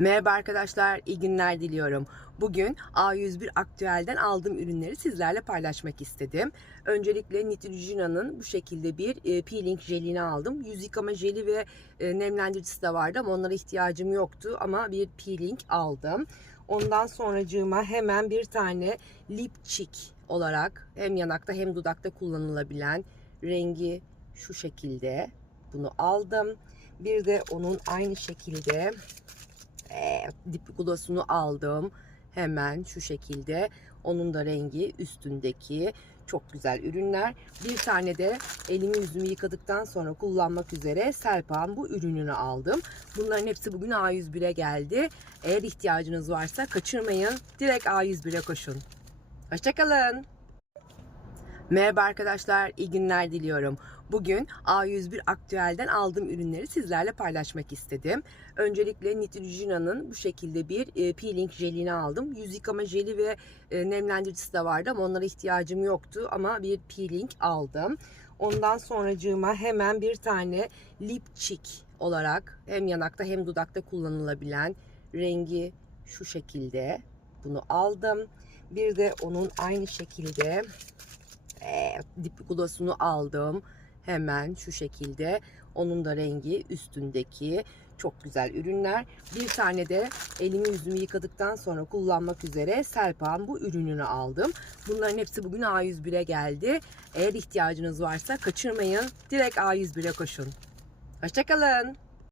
Merhaba arkadaşlar, iyi günler diliyorum. Bugün A101 Aktüel'den aldığım ürünleri sizlerle paylaşmak istedim. Öncelikle Neutrogena'nın bu şekilde bir e, peeling jelini aldım. Yüz yıkama jeli ve e, nemlendiricisi de vardı ama onlara ihtiyacım yoktu ama bir peeling aldım. Ondan sonracığıma hemen bir tane lip cheek olarak hem yanakta hem dudakta kullanılabilen rengi şu şekilde bunu aldım. Bir de onun aynı şekilde e, dip gloss'unu aldım. Hemen şu şekilde. Onun da rengi üstündeki çok güzel ürünler. Bir tane de elimi yüzümü yıkadıktan sonra kullanmak üzere Selpak'ın bu ürününü aldım. Bunların hepsi bugün A101'e geldi. Eğer ihtiyacınız varsa kaçırmayın. Direkt A101'e koşun. Hoşçakalın. Merhaba arkadaşlar, iyi günler diliyorum. Bugün A101 Aktüel'den aldığım ürünleri sizlerle paylaşmak istedim. Öncelikle Neutrogena'nın bu şekilde bir e, peeling jelini aldım. Yüz yıkama jeli ve e, nemlendiricisi de vardı ama onlara ihtiyacım yoktu ama bir peeling aldım. Ondan sonracığıma hemen bir tane lip cheek olarak hem yanakta hem dudakta kullanılabilen rengi şu şekilde bunu aldım. Bir de onun aynı şekilde e, dip gloss'unu aldım. Hemen şu şekilde. Onun da rengi üstündeki çok güzel ürünler. Bir tane de elimi yüzümü yıkadıktan sonra kullanmak üzere Selpak'ın bu ürününü aldım. Bunların hepsi bugün A101'e geldi. Eğer ihtiyacınız varsa kaçırmayın. Direkt A101'e koşun. Hoşçakalın.